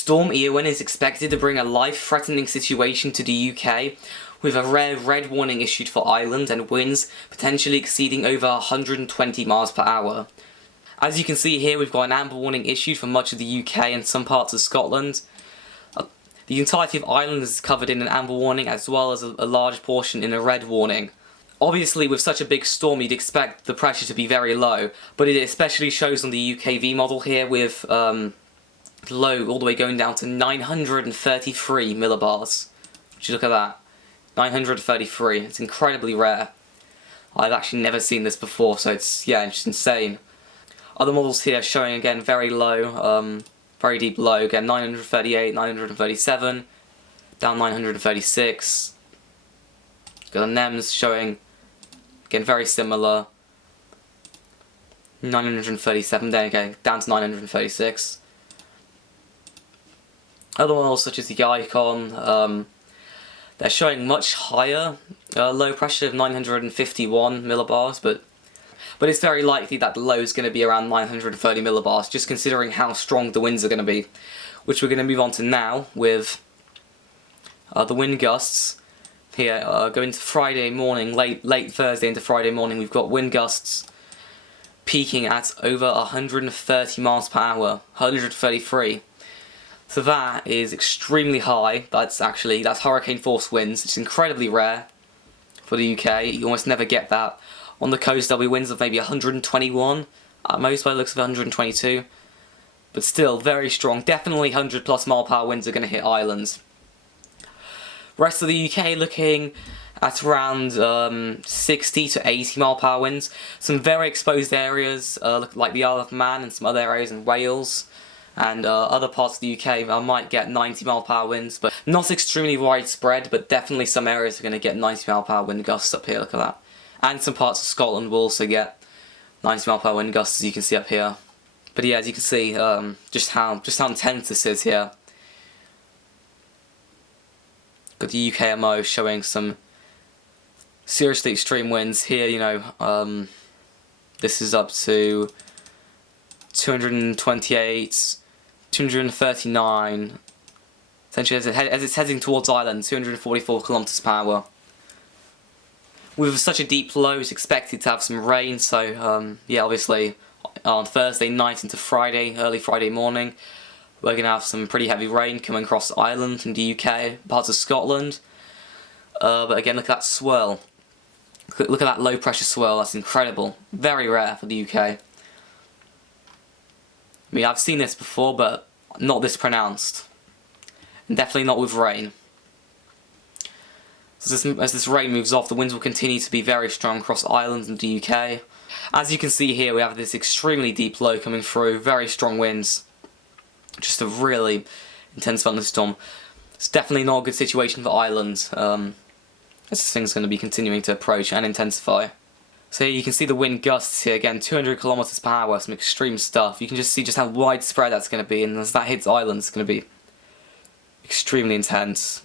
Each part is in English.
Storm Éowyn is expected to bring a life-threatening situation to the UK, with a rare red warning issued for Ireland and winds potentially exceeding over 120 miles per hour. As you can see here, we've got an amber warning issued for much of the UK and some parts of Scotland. The entirety of Ireland is covered in an amber warning, as well as a large portion in a red warning. Obviously, with such a big storm, you'd expect the pressure to be very low, but it especially shows on the UKV model here with low all the way going down to 933 millibars. Would you look at that? 933. It's incredibly rare. I've actually never seen this before, so it's just insane. Other models here showing again very low, very deep low. Again 938, 937, down 936. Got the NEMS showing again very similar. 937, then again down to 936. Other models such as the Icon, they're showing much higher low pressure of 951 millibars, but it's very likely that the low is going to be around 930 millibars, just considering how strong the winds are going to be, which we're going to move on to now with the wind gusts. Here, going to Friday morning, late Thursday into Friday morning, we've got wind gusts peaking at over 130 miles per hour, 133. So that is extremely high. That's hurricane force winds. It's incredibly rare for the UK. You almost never get that. On the coast there'll be winds of maybe 121 at most, by the looks of 122. But still very strong. Definitely 100 plus mile per hour winds are going to hit Ireland. Rest of the UK looking at around 60 to 80 mile per hour winds. Some very exposed areas like the Isle of Man and some other areas in Wales. And other parts of the UK might get 90 mile per hour winds, but not extremely widespread, but definitely some areas are going to get 90 mile per hour wind gusts up here, look at that. And some parts of Scotland will also get 90 mile per hour wind gusts, as you can see up here. But yeah, as you can see, just how intense this is here. Got the UKMO showing some seriously extreme winds here, this is up to 228, 239, essentially as it's heading towards Ireland, 244 kilometers per hour. With such a deep low, it's expected to have some rain, so obviously on Thursday night into Friday, early Friday morning, we're going to have some pretty heavy rain coming across Ireland and the UK, parts of Scotland. But again, look at that swirl. Look at that low pressure swirl, that's incredible. Very rare for the UK. I mean, I've seen this before, but not this pronounced. And definitely not with rain. So as this rain moves off, the winds will continue to be very strong across Ireland and the UK. As you can see here, we have this extremely deep low coming through, very strong winds. Just a really intense thunderstorm. It's definitely not a good situation for Ireland, as this thing's going to be continuing to approach and intensify. So here you can see the wind gusts here, again 200 kilometers per hour, some extreme stuff. You can just see just how widespread that's going to be, and as that hits Ireland, it's going to be extremely intense.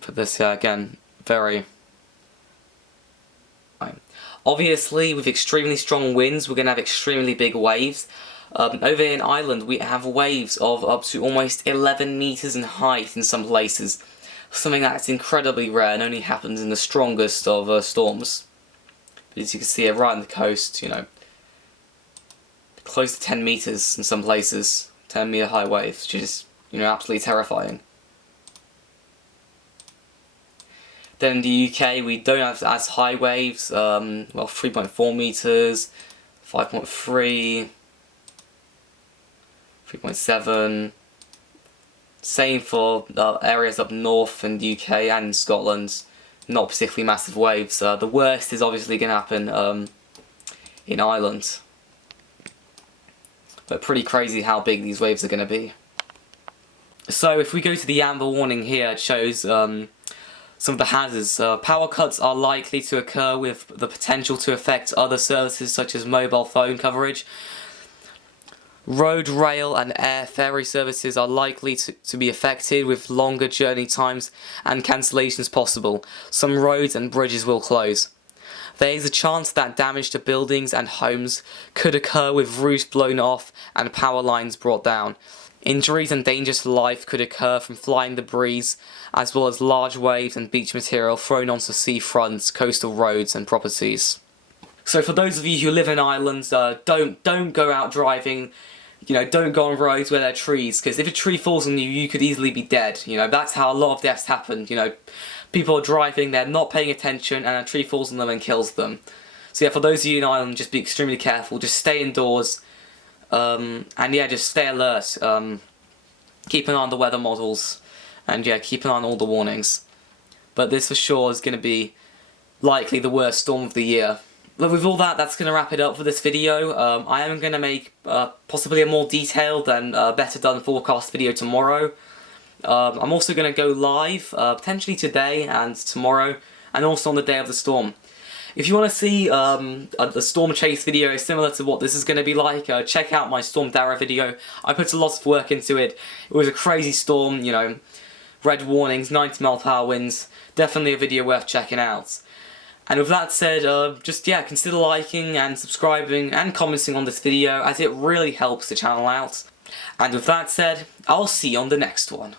For this here, again, very... Obviously, with extremely strong winds, we're going to have extremely big waves. Over in Ireland, we have waves of up to almost 11 meters in height in some places. Something that's incredibly rare and only happens in the strongest of storms. But as you can see here, right on the coast, close to 10 meters in some places, 10 meter high waves, which is, absolutely terrifying. Then in the UK, we don't have as high waves, 3.4 meters, 5.3, 3.7. Same for areas up north in the UK and in Scotland, not particularly massive waves. The worst is obviously going to happen in Ireland. But pretty crazy how big these waves are going to be. So if we go to the amber warning here, it shows some of the hazards. Power cuts are likely to occur with the potential to affect other services such as mobile phone coverage. Road, rail and air ferry services are likely to be affected, with longer journey times and cancellations possible. Some roads and bridges will close. There is a chance that damage to buildings and homes could occur with roofs blown off and power lines brought down. Injuries and dangers to life could occur from flying debris, as well as large waves and beach material thrown onto seafronts, coastal roads and properties. So for those of you who live in islands, don't go out driving. Don't go on roads where there are trees, because if a tree falls on you, you could easily be dead. That's how a lot of deaths happen. People are driving, they're not paying attention, and a tree falls on them and kills them. So yeah, for those of you in Ireland, just be extremely careful. Just stay indoors, and yeah, just stay alert. Keep an eye on the weather models, and yeah, keep an eye on all the warnings. But this for sure is going to be likely the worst storm of the year. But with all that, that's going to wrap it up for this video. I am going to make possibly a more detailed and better done forecast video tomorrow. I'm also going to go live, potentially today and tomorrow, and also on the day of the storm. If you want to see the storm chase video similar to what this is going to be like, check out my Storm Dara video. I put a lot of work into it. It was a crazy storm, red warnings, 90-mile-per-hour winds. Definitely a video worth checking out. And with that said, consider liking and subscribing and commenting on this video, as it really helps the channel out. And with that said, I'll see you on the next one.